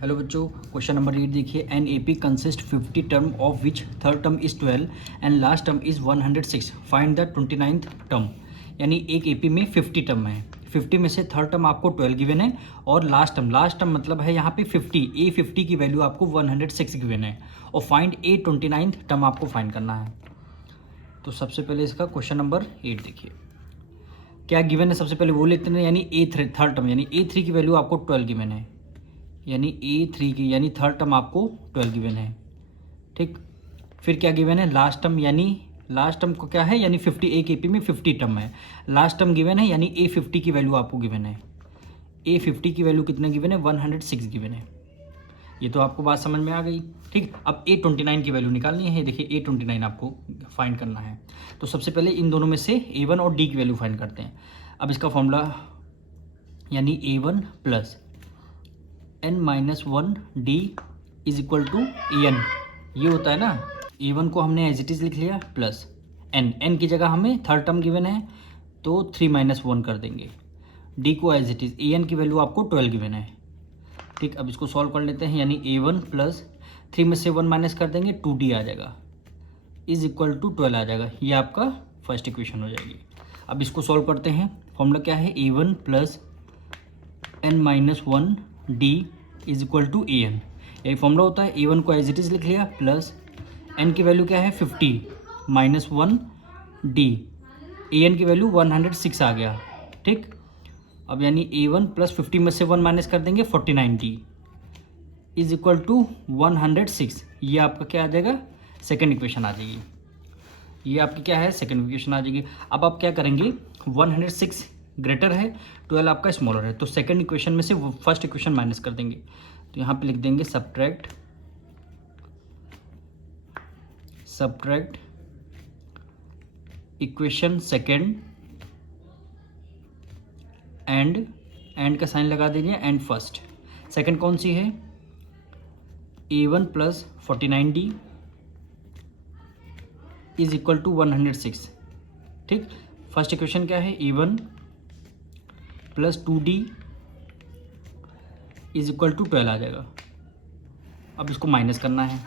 Hello बच्चों, question number 8 देखिए। An AP consist 50 term of which third term is 12 and last term is 106। Find the 29th term. यानी एक AP में 50 term है, 50 में से थर्ड टर्म आपको 12 गिवन है और लास्ट टर्म मतलब है यहाँ पे 50, ए 50 की वैल्यू आपको 106 गिवन है और फाइंड ए 29th टर्म आपको फाइंड करना है। तो सबसे पहले इसका क्वेश्चन नंबर 8 देखिए क्या गिवन है। सबसे पहले वो लेते हैं, यानी ए थर्ड टर्म यानी A3 की वैल्यू आपको 12 गिवन है, यानी A3 की यानी थर्ड टर्म आपको 12 गिवन है। ठीक, फिर क्या गिवन है, लास्ट टर्म, यानी लास्ट टर्म को क्या है, यानी 50, एक एपी में 50 टर्म है, लास्ट टर्म गिवन है यानी A50 की वैल्यू आपको गिवन है। A50 की वैल्यू कितने गिवन है, 106 गिवन है। ये तो आपको बात समझ में आ गई। ठीक, अब A29 की वैल्यू निकालनी है। देखिए A29 आपको फाइंड करना है। तो सबसे पहले इन दोनों में से A1 और D की वैल्यू फाइंड करते हैं। अब इसका फॉर्मूला यानी A1 plus n-1 d is equal to En, ये होता है ना। A1 को हमने एज इट इज़ लिख लिया प्लस n की जगह हमें थर्ड टर्म गिवन है तो 3-1 कर देंगे। d को एज इट इज़, En की वैल्यू आपको 12 गिवन है। ठीक, अब इसको सॉल्व कर लेते हैं, यानी A1 प्लस 3 में से 1 माइनस कर देंगे 2d आ जाएगा, इज इक्वल टू 12 आ जाएगा। ये आपका फर्स्ट इक्वेशन हो जाएगी। अब इसको सॉल्व करते हैं। फॉर्मूला क्या है, A1 plus n-1 d is equal to En, यही फॉर्मूला होता है। A1 को एज इट इज़ लिख लिया प्लस n की वैल्यू क्या है 50 -1 d, En की वैल्यू 106 आ गया। ठीक, अब यानी A1 प्लस 50 में से 1 माइनस कर देंगे 49d इज इक्वल टू 106। ये आपका क्या आ जाएगा, सेकेंड इक्वेशन आ जाएगी। ये आपकी क्या है, सेकेंड इक्वेशन आ जाएगी। अब आप क्या करेंगे, 106 ग्रेटर है, 12 आपका स्मॉलर है, तो सेकेंड इक्वेशन में से फर्स्ट इक्वेशन माइनस कर देंगे। तो यहाँ पे लिख देंगे सब्ट्रैक्ट इक्वेशन सेकेंड एंड का साइन लगा दीजिए, एंड फर्स्ट। सेकेंड कौन सी है, A1 plus 49d is equal to 106। ठीक, फर्स्ट इक्वेशन क्या है, A1 plus 2d is equal to 12 आ जाएगा। अब इसको माइनस करना है।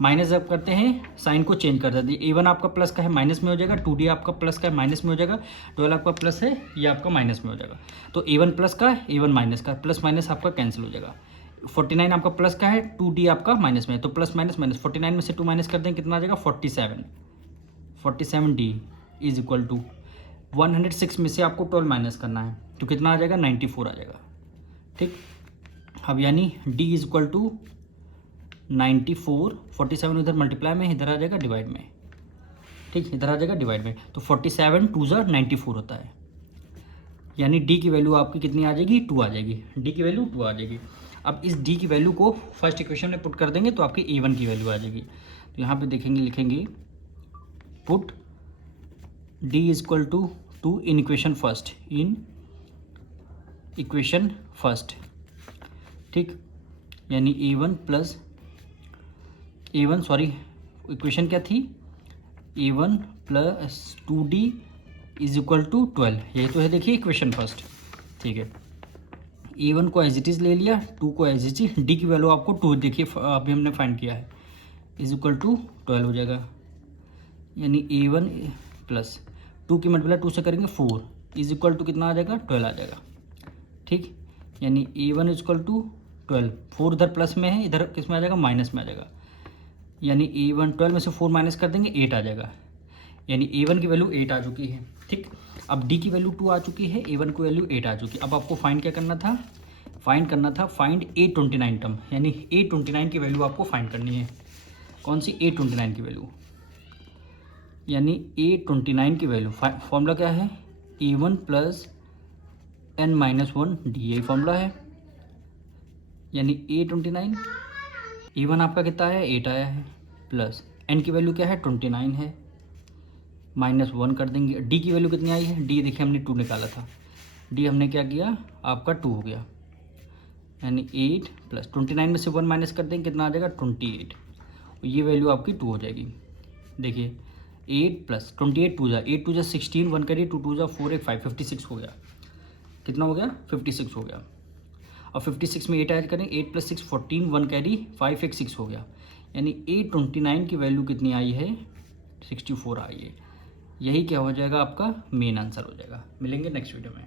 माइनस जब करते हैं साइन को चेंज कर देते हैं। A1 आपका प्लस का है माइनस में हो जाएगा, 2d आपका प्लस का है माइनस में हो जाएगा, 12 आपका प्लस है ये आपका माइनस में हो जाएगा। तो A1 प्लस का A1 माइनस का, प्लस माइनस आपका कैंसिल हो जाएगा। 49 आपका प्लस का है, 2d आपका माइनस में है, तो प्लस माइनस माइनस 49 में से 2 माइनस कर देंगे कितना आ जाएगा 47d इज इक्वल टू 106 में से आपको 12 माइनस करना है तो कितना आ जाएगा 94 आ जाएगा। ठीक, अब यानी d इज इक्वल टू 94, 47 इधर मल्टीप्लाई में, इधर आ जाएगा डिवाइड में। ठीक, इधर आ जाएगा डिवाइड में, तो 47 2 94 होता है, यानी d की वैल्यू आपकी कितनी आ जाएगी, 2 आ जाएगी। d की वैल्यू 2 आ जाएगी। अब इस d की वैल्यू को फर्स्ट इक्वेशन में पुट कर देंगे तो आपकी A1 की वैल्यू आ जाएगी। तो यहाँ पे देखेंगे, लिखेंगे put d is equal to 2 in equation first, ठीक, यानी इक्वेशन क्या थी, A1 plus 2d is equal to 12, ये तो है देखिए इक्वेशन फर्स्ट। ठीक है, A1 को एज इट इज़ ले लिया, 2 को एज इट इज, d की वैल्यू आपको 2 देखिए अभी हमने फाइंड किया है, इज इक्वल टू 12 हो जाएगा। यानी A1 प्लस 2 की मल्टीप्लाई 2 से करेंगे 4 इज इक्वल टू कितना आ जाएगा 12 आ जाएगा। ठीक, यानी A1 इज इक्वल टू 12, 4 इधर प्लस में है, इधर किस में आ जाएगा माइनस में आ जाएगा, यानी A1 12 में से 4 माइनस कर देंगे 8 आ जाएगा, यानी A1 की वैल्यू 8 आ चुकी है। ठीक, अब D की वैल्यू 2 आ चुकी है, A1 की वैल्यू 8 आ चुकी है। अब आपको फाइंड क्या करना था, फाइंड A29 टर्म, यानी A29 की वैल्यू आपको फाइंड करनी है। कौन सी, A29 की वैल्यू, यानी A29 की वैल्यू फॉर्मूला क्या है, A1 प्लस n-1 d, यही फॉर्मूला है। यानी A29, A1 आपका कितना आया 8 आया है, प्लस n की वैल्यू क्या है 29 है, -1 कर देंगे। d की वैल्यू कितनी आई है, d देखिए हमने 2 निकाला था, d हमने क्या किया आपका 2 हो गया, यानी 8 प्लस 29 में से 1 माइनस कर देंगे कितना आ जाएगा 28, ये वैल्यू आपकी 2 हो जाएगी। देखिए 8 प्लस 28 8 2 16, 1 करिए 2 2 4 8 5 56 हो गया, कितना हो गया 56 हो गया। और 56 में 8 ऐड करें, 8 + 6 14, 1 कैरी, 5 1 6 हो गया, यानी 829 की वैल्यू कितनी आई है, 64 आई है। यही क्या हो जाएगा आपका मेन आंसर हो जाएगा। मिलेंगे नेक्स्ट वीडियो में।